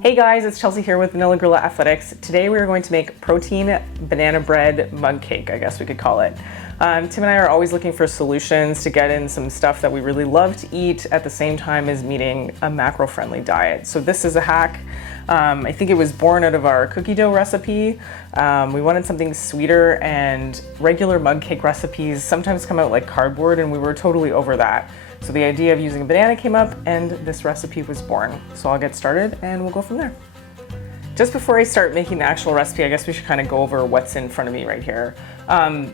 Hey guys, it's Chelsea here with Vanilla Gorilla Athletics. Today we are going to make protein banana bread mug cake, I guess we could call it. Tim and I are always looking for solutions to get in some stuff that we really love to eat at the same time as meeting a macro-friendly diet. So this is a hack. I think it was born out of our cookie dough recipe. We wanted something sweeter, and regular mug cake recipes sometimes come out like cardboard, and we were totally over that. So the idea of using a banana came up and this recipe was born. So I'll get started and we'll go from there. Just before I start making the actual recipe, I guess we should kind of go over what's in front of me right here.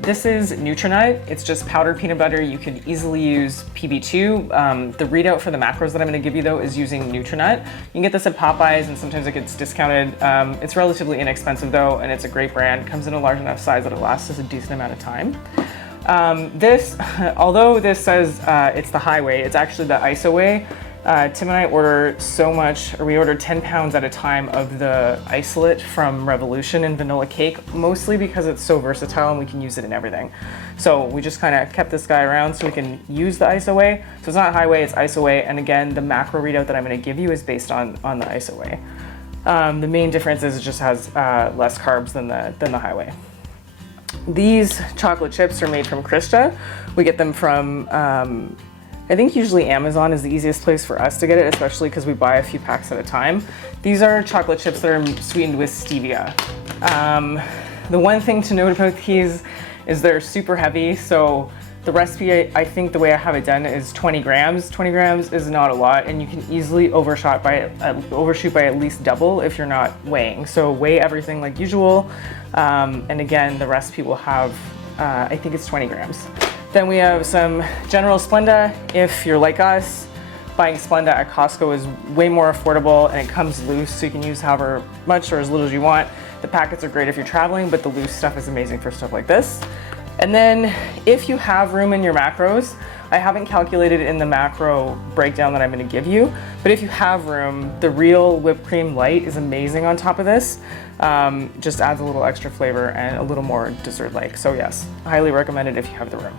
This is NutriNut. It's just powdered peanut butter. You could easily use PB2. The readout for the macros that I'm going to give you though is using NutriNut. You can get this at Popeyes and sometimes it gets discounted. It's relatively inexpensive though, and it's a great brand. It comes in a large enough size that it lasts us a decent amount of time. Although this says it's the highway, it's actually the ISO-way. Tim and I order so much, or we order 10 pounds at a time of the isolate from Revolution and vanilla cake, mostly because it's so versatile and we can use it in everything. So we just kind of kept this guy around so we can use the ISO-way. So it's not highway, it's ISO-way. And again, the macro readout that I'm going to give you is based on the ISO-way. The main difference is it just has less carbs than the highway. These chocolate chips are made from Krisda. We get them from, I think usually Amazon is the easiest place for us to get it, especially because we buy a few packs at a time. These are chocolate chips that are sweetened with stevia. The one thing to note about these is they're super heavy. So the recipe, I think the way I have it done is 20 grams. 20 grams is not a lot, and you can easily overshoot by at least double if you're not weighing. So weigh everything like usual. And again, the recipe will have, I think it's 20 grams. Then we have some general Splenda. If you're like us, buying Splenda at Costco is way more affordable and it comes loose, so you can use however much or as little as you want. The packets are great if you're traveling, but the loose stuff is amazing for stuff like this. And then if you have room in your macros, I haven't calculated in the macro breakdown that I'm going to give you, but if you have room, the real whipped cream light is amazing on top of this. Just adds a little extra flavor and a little more dessert-like. So yes, highly recommend it if you have the room.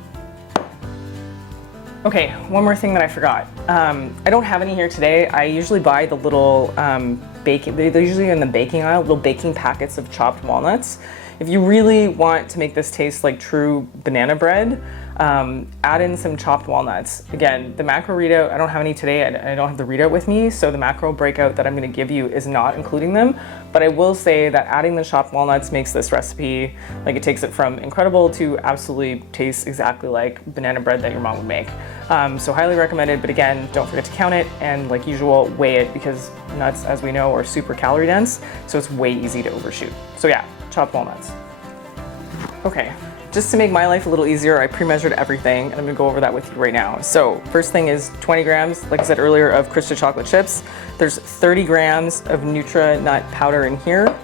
Okay, one more thing that I forgot. I don't have any here today. I usually buy the little they're usually in the baking aisle, little baking packets of chopped walnuts. If you really want to make this taste like true banana bread, add in some chopped walnuts. Again, the macro readout, I don't have any today. I don't have the readout with me, so the macro breakout that I'm going to give you is not including them. But I will say that adding the chopped walnuts makes this recipe, like it takes it from incredible to absolutely tastes exactly like banana bread that your mom would make. So highly recommended, but again, don't forget to count it and like usual, weigh it because nuts, as we know, are super calorie dense, so it's way easy to overshoot. So yeah, chopped walnuts. Okay, just to make my life a little easier, I pre-measured everything and I'm gonna go over that with you right now. So first thing is 20 grams, like I said earlier, of Krisda chocolate chips. There's 30 grams of NutriNut powder in here.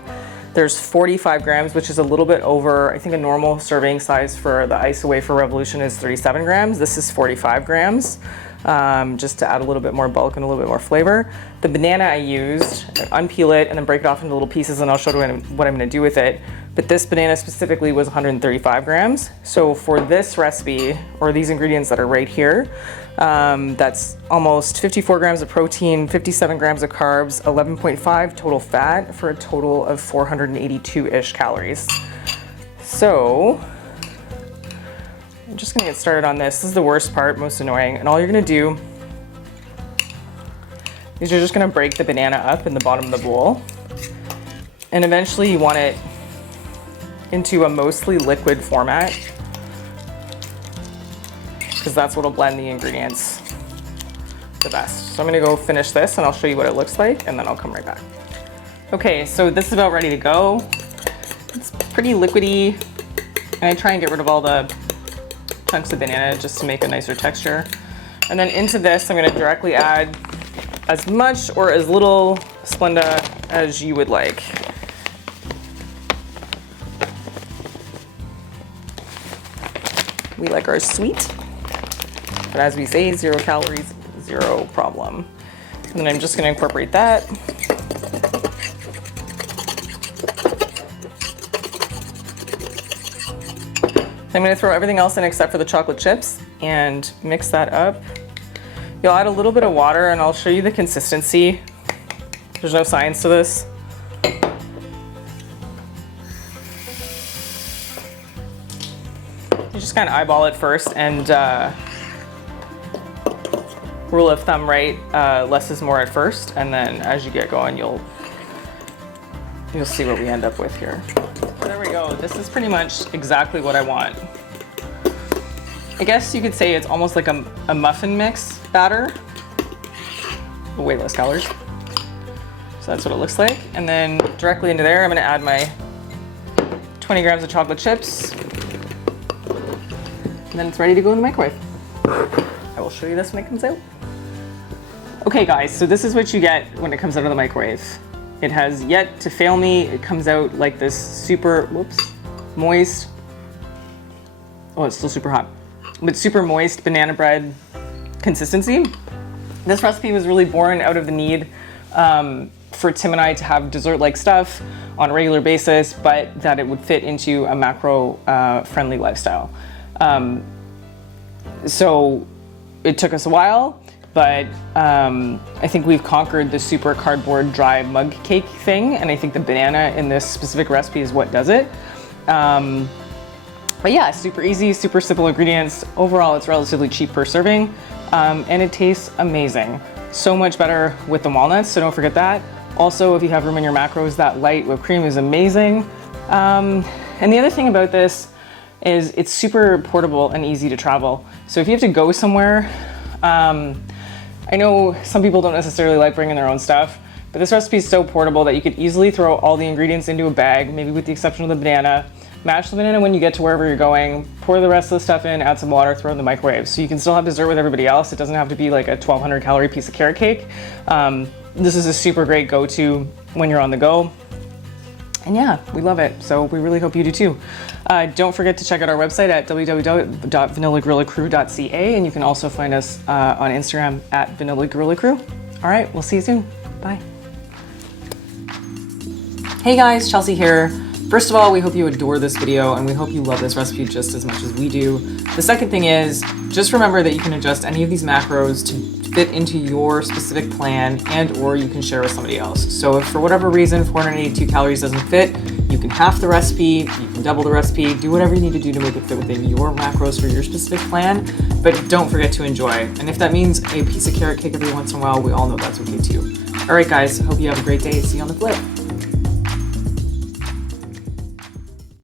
There's 45 grams, which is a little bit over, I think a normal serving size for the ISO-way for Revolution is 37 grams. This is 45 grams, just to add a little bit more bulk and a little bit more flavor. The banana I used, unpeel it and then break it off into little pieces, and I'll show you what I'm gonna do with it. But this banana specifically was 135 grams. So for this recipe, or these ingredients that are right here, that's almost 54 grams of protein, 57 grams of carbs, 11.5 total fat for a total of 482-ish calories. So I'm just gonna get started on this. This is the worst part, most annoying. And all you're gonna do is you're just gonna break the banana up in the bottom of the bowl. And eventually you want it into a mostly liquid format, because that's what'll blend the ingredients the best. So I'm gonna go finish this and I'll show you what it looks like and then I'll come right back. Okay, so this is about ready to go. It's pretty liquidy, and I try and get rid of all the chunks of banana just to make a nicer texture. And then into this, I'm gonna directly add as much or as little Splenda as you would like. We like ours sweet, but as we say, 0 calories, 0 problem. And then I'm just gonna incorporate that. I'm gonna throw everything else in except for the chocolate chips and mix that up. You'll add a little bit of water and I'll show you the consistency There's no science to this. You just kind of eyeball it first, and rule of thumb, right? Less is more at first, and then as you get going, you'll see what we end up with here. There we go. This is pretty much exactly what I want. I guess you could say it's almost like a muffin mix batter, but way less calories. So that's what it looks like. And then directly into there, I'm gonna add my 20 grams of chocolate chips. And then it's ready to go in the microwave. I will show you this when it comes out. Okay guys, so this is what you get when it comes out of the microwave. It has yet to fail me. It comes out like this super, moist. Oh, it's still super hot. But super moist banana bread consistency. This recipe was really born out of the need for Tim and I to have dessert-like stuff on a regular basis, but that it would fit into a macro-friendly lifestyle. So it took us a while, but I think we've conquered the super cardboard dry mug cake thing, and I think the banana in this specific recipe is what does it. But yeah, super easy, super simple ingredients. Overall, it's relatively cheap per serving, and it tastes amazing. So much better with the walnuts, so don't forget that. Also, if you have room in your macros, that light whipped cream is amazing. And the other thing about this is it's super portable and easy to travel. So if you have to go somewhere, I know some people don't necessarily like bringing their own stuff, but this recipe is so portable that you could easily throw all the ingredients into a bag, maybe with the exception of the banana. Mash the banana when you get to wherever you're going, pour the rest of the stuff in, add some water, throw it in the microwave. So you can still have dessert with everybody else. It doesn't have to be like a 1,200 calorie piece of carrot cake. This is a super great go-to when you're on the go. And yeah, we love it. So we really hope you do too. Don't forget to check out our website at www.vanillagorillacrew.ca, and you can also find us on Instagram at vanillagorillacrew. All right, we'll see you soon. Bye. Hey guys, Chelsea here. First of all, we hope you adore this video, and we hope you love this recipe just as much as we do. The second thing is, just remember that you can adjust any of these macros to fit into your specific plan, and or you can share with somebody else. So if for whatever reason 482 calories doesn't fit, you can half the recipe, you can double the recipe, do whatever you need to do to make it fit within your macros for your specific plan, but don't forget to enjoy. And if that means a piece of carrot cake every once in a while, we all know that's okay too. All right guys, hope you have a great day. See you on the flip.